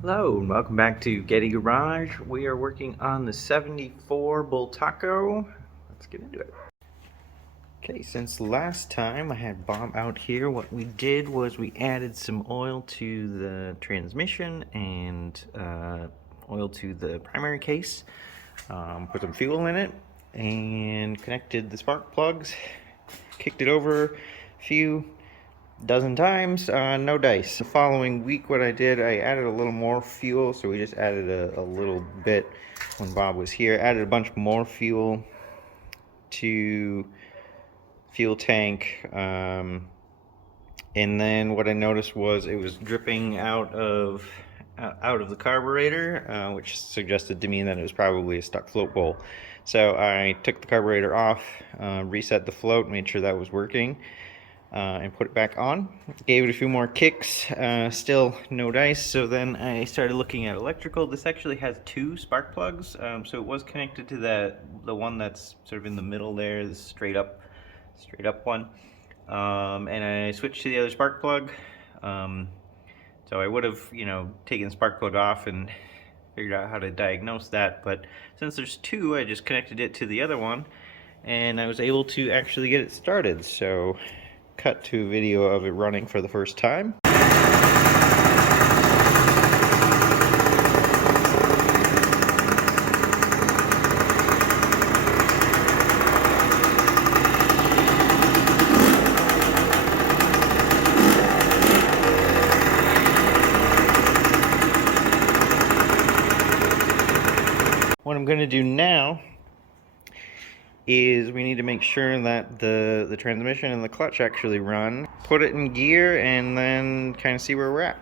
Hello and welcome back to Getty Garage. We are working on the 74 Bultaco. Let's get into it. Okay, since last time I had Bob out here, what we did was we added some oil to the transmission and oil to the primary case, put some fuel in it, and connected the spark plugs, kicked it over a few dozen times, no dice. The following week what I did, I added a little more fuel, so we just added a little bit when Bob was here. Added a bunch more fuel to fuel tank, and then what I noticed was it was dripping out of the carburetor, which suggested to me that it was probably a stuck float bowl. So I took the carburetor off, reset the float, made sure that was working, and put it back on. Gave it a few more kicks, still no dice. So then I started looking at electrical. This actually has two spark plugs, so it was connected to the one that's sort of in the middle there, the straight up one, and I switched to the other spark plug. So I would have, taken the spark plug off and figured out how to diagnose that, but since there's two, I just connected it to the other one and I was able to actually get it started. So cut to a video of it running for the first time. What I'm going to do now is we need to make sure that the transmission and the clutch actually run. Put it in gear and then kind of see where we're at.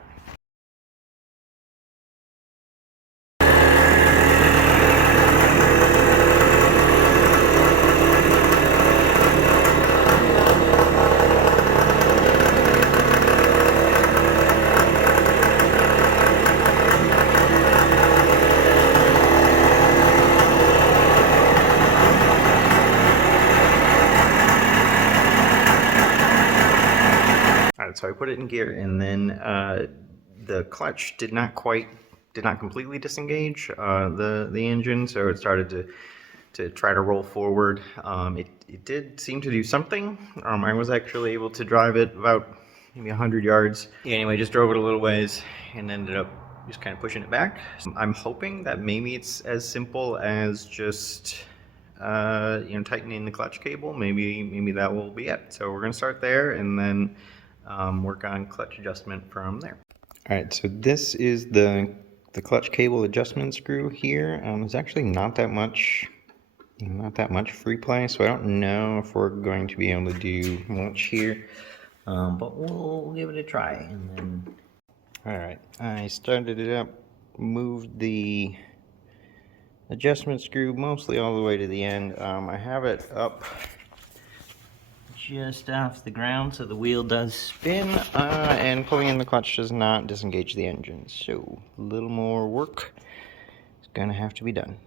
So I put it in gear, and then the clutch did not completely disengage the engine, so it started to try to roll forward. It did seem to do something. I was actually able to drive it about maybe 100 yards. Anyway, just drove it a little ways and ended up just kind of pushing it back. I'm hoping that maybe it's as simple as just tightening the clutch cable. Maybe that will be it. So we're gonna start there and then work on clutch adjustment from there. All right, so this is the clutch cable adjustment screw here. There's actually not that much free play, so I don't know if we're going to be able to do much here, but we'll give it a try. And then, all right, I started it up, moved the adjustment screw mostly all the way to the end. I have it up just off the ground so the wheel does spin, and pulling in the clutch does not disengage the engine, so a little more work is gonna have to be done.